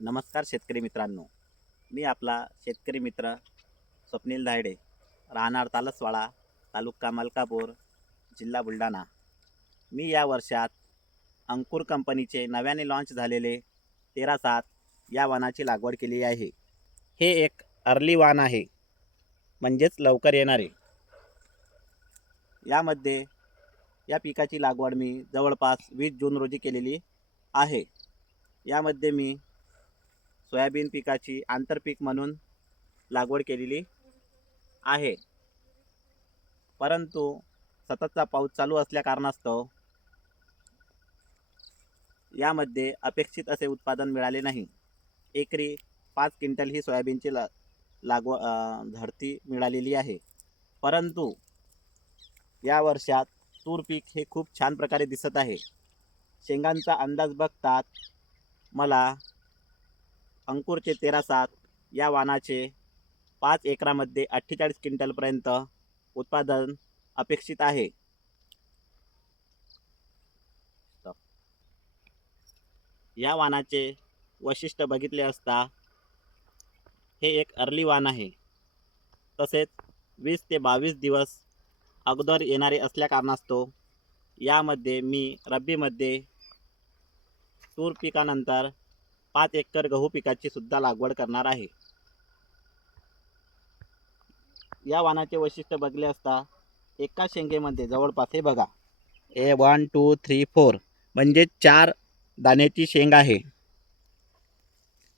नमस्कार शेतकरी मित्रांनो. मी आपला शेतकरी मित्र स्वप्नील धायडे राहणार तालसवाडा तालुका मलकापूर जिल्हा बुलढाणा. मी या वर्षात अंकुर कंपनीचे नव्याने लॉन्च झालेले तेरा सात या वाणाची लागवड केली आहे. हे एक अर्ली वाण आहे. म्हणजेच लवकर येणारे. यामध्ये या पिकाची लागवड मी जवळपास वीस जून रोजी केलेली आहे. यामध्ये मी सोयाबीन पिकाची आंतरपीक म्हणून लागवड केलेली आहे. परंतु सततचा पाऊस चालू असल्या कारणास्तव यामध्ये अपेक्षित असे उत्पादन मिळाले नाही. एकरी पाच क्विंटल ही सोयाबीनची ला लागव झडती मिळालेली आहे. परंतु या वर्षात तूर पीक हे खूप छान प्रकारे दिसत आहे. शेंगांचा अंदाज बघतात मला अंकुरचे तेरा सात या वाणाचे पाच एकरामध्ये अठ्ठेचाळीस क्विंटलपर्यंत उत्पादन अपेक्षित आहे. या वाणाचे वैशिष्ट्य बघितले असता हे एक अर्ली वाण आहे. तसेच वीस ते बावीस दिवस अगोदर येणारे असल्या कारणास्तव यामध्ये मी रब्बीमध्ये तूर पिकानंतर पाच एकर गहू पिकाची सुद्धा लागवड करणार आहे. या वाणाचे वैशिष्ट्य बघले असता एका शेंगेमध्ये जवळपास हे बघा. A one two three four म्हणजे चार दाण्याची शेंग आहे.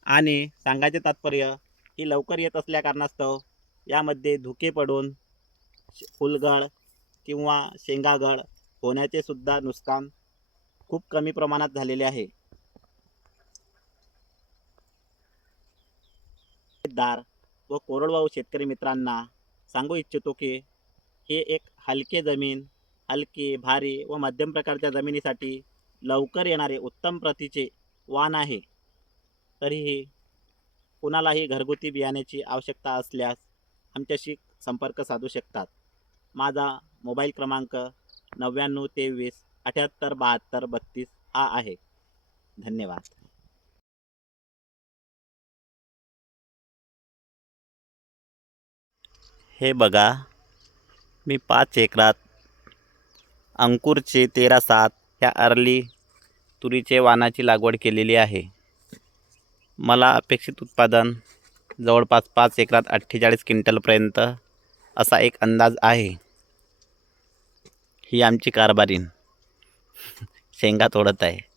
आणि सांगायचे तात्पर्य ही लवकर येत असल्या कारणास्तव यामध्ये धुके पडून श- फुलगळ किंवा शेंगागळ होण्याचे सुद्धा नुकसान खूप कमी प्रमाणात झालेले आहे. दार व कोरडवाहू शेतकरी मित्रांना सांगू इच्छितो की हे एक हलके जमीन हलकी भारी व मध्यम प्रकारच्या जमिनीसाठी लवकर येणारे उत्तम प्रतीचे वाण आहे. तरीही कुणालाही घरगुती बियाण्याची आवश्यकता असल्यास आमच्याशी संपर्क साधू शकतात. माझा मोबाईल क्रमांक नव्याण्णव तेवीस अठ्याहत्तर बहात्तर बत्तीस हा आहे. धन्यवाद. हे बघा मी पाच एकरात अंकुरचे तेरा सात ह्या अर्ली तुरीचे वाणाची लागवड केलेली आहे. मला अपेक्षित उत्पादन जवळपास पाच एकरात अठ्ठेचाळीस क्विंटलपर्यंत असा एक अंदाज आहे. ही आमची कारभारीन शेंगा तोडत आहे.